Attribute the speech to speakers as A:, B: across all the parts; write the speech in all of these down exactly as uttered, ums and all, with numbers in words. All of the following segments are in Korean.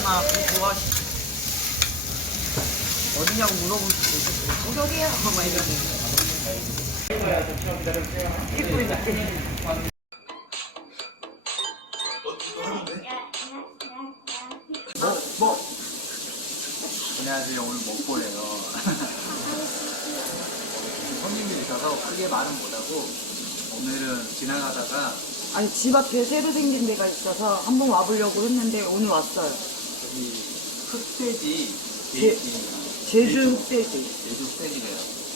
A: 아마 그 좋아하시 어디냐고 물어볼 수도 있겠어. 소설이야. 막 이러고. 끼뿌리 줄게. 뭐, 뭐. 안녕하세요. 오늘 먹보래요. 손님들이 있어서 크게 말은 못하고 오늘은 지나가다가
B: 아니 집 앞에 새로 생긴 데가 있어서 한번 와보려고 했는데 오늘 왔어요.
A: 여기 흑돼지
B: 제-
A: 돼지
B: 제주 흑돼지.
A: 제주 흑돼지래요.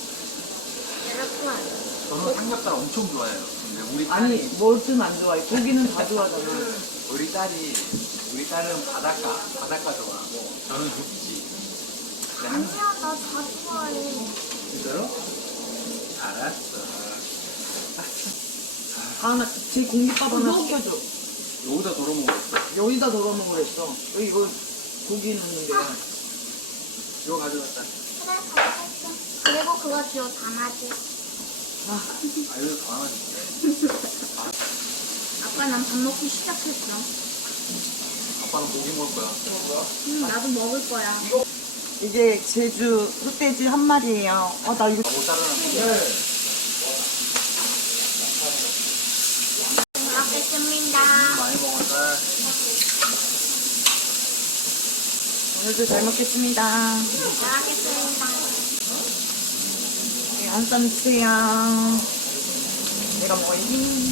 C: 여러분,
A: 저는 삼겹살 엄청 좋아해요. 근데 우리 딸이
B: 아니 뭐든 안 좋아해. 고기는 다 좋아하잖아.
A: 우리 딸이 우리 딸은 바닷가 바닷가 좋아하고 저는 육지. 근데 한-
C: 아니야, 나 다 좋아해.
A: 진짜로? 알았어.
B: 하나 제 공깃밥 하나 시켜줘.
A: 여기다 덜어 먹었어.
B: 여기다 덜어 먹으랬어. 여기 이거 고기 넣는 데가.
A: 이거 가져갔다.
C: 그래, 잘했어. 그리고 그거 지워 담아줘.
B: 아,
A: 아 여기서 더 하나 줄게.
C: 아빠, 난 밥 먹기 시작했어.
A: 아빠는 고기 먹을 거야.
C: 응, 나도 먹을 거야.
B: 이게 제주 흑돼지 한 마리예요. 아 나 이거
A: 못 따르는
C: 먹겠습니다.
A: 많이 먹었다.
B: 오늘도 잘 먹겠습니다.
C: 잘 먹겠습니다.
B: 네, 한쌈 주세요. 내가 먹어야지.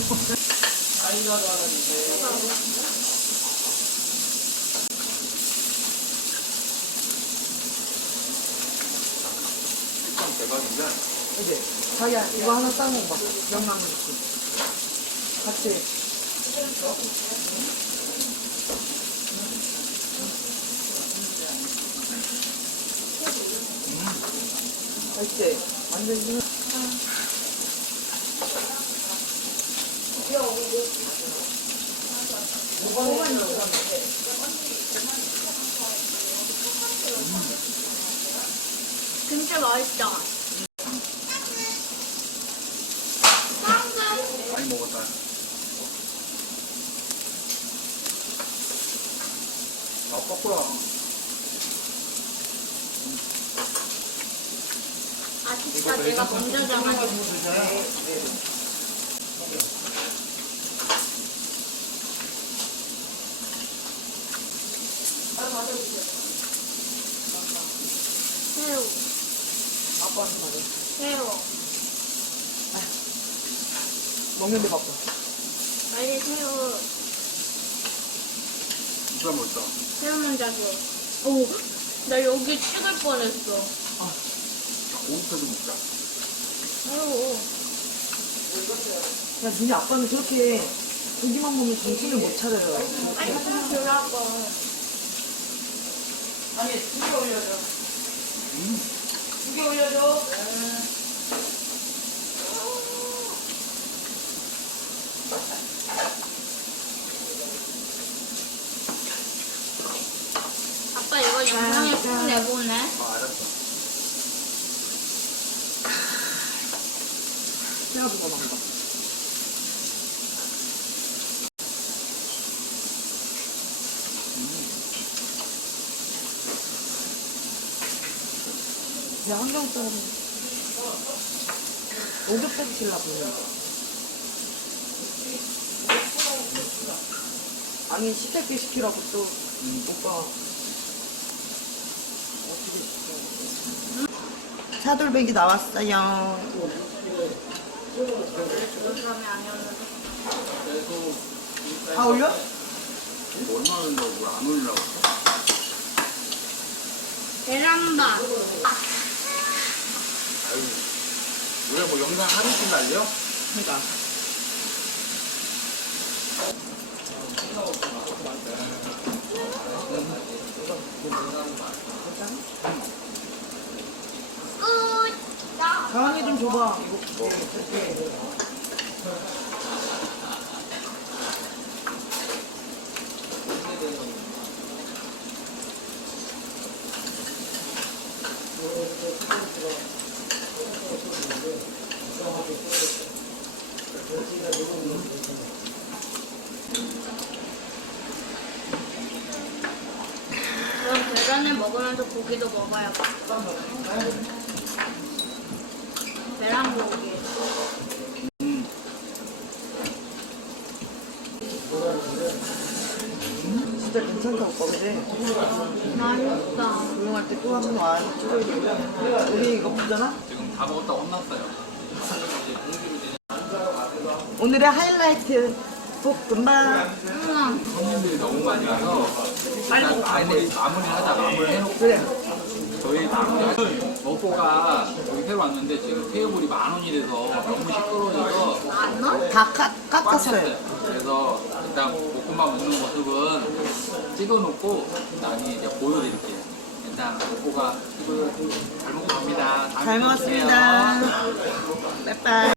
A: 식감 대박인데
B: 이제 자기야 이거 하나 싸 먹어봐. 명랑 느낌. 같이. 맛있지? 완전 히
C: 진짜 맛있다. 쌍둥.
A: 많이 먹었다. 아 뻐꾸야.
C: 아, 진짜 내가 먼저 잡아줘. 새우,
B: 아빠한테 말해.
C: 새우.
B: 먹는데 바빠.
C: 빨리 새우.
A: 누가 먹었어?
C: 새우 먼저 줘. 오, 나 여기 찍을 뻔했어.
A: 고기뼈도 먹자.
C: 새우.
B: 야, 근데 아빠는 저렇게 고기만 먹으면 정신을 못 차려요.
C: 빨리 좀 주라고.
B: 아니, 두 개 올려줘. 두 개 올려줘.
C: 아빠 이거 영상에 꼭 내보내.
A: 아 알았어.
B: 새우가 많다. 내 한경 써는 오겹살 시려고 그래. 아니 시켰게 시키라고 또 음, 오빠 어떻게 시켜? 차돌백이 나왔어요.
C: 그러면 아니었는데.
B: 다 올려?
A: 이거 얼마 넣는다고 뭘 안 올리려고.
C: 계란밥.
A: 아유. 왜 뭐 영상 하루씩 날려?
B: 그러니까.
C: 끝.
B: 가랑이 좀 줘봐. 이거
C: 먹으면서 고기도 먹어야겠다. 계란 고기.
B: 진짜 괜찮다 오빠 그지?
C: 맛있다.
B: 조용할 때 또 한 번 와서 찍어야 우리 이거 보잖아?
A: 지금 다 먹었다 혼났어요. 이제 공기로 이제
B: 오늘의 하이라이트 볶음밥.
C: 응.
A: 손님들이 너무 많이 와서 일단 마무리 마무리 하자 마무리 해놓고
B: 그래.
A: 저희 마무리 먹고가 여기 새로 왔는데 지금 테이블이 만 원이 돼서 너무 시끄러워져서
C: 안 넣어?
B: 다 깎,
A: 꽉
B: 깎았어요.
A: 찼어요. 그래서 일단 볶음밥 먹는 모습은 찍어놓고 나중에 이제 보여드릴게요. 일단 먹고가 잘 먹고 갑니다. 다음에
B: 잘
A: 또
B: 먹었습니다.
A: 뵐게요.
B: 빠이빠이.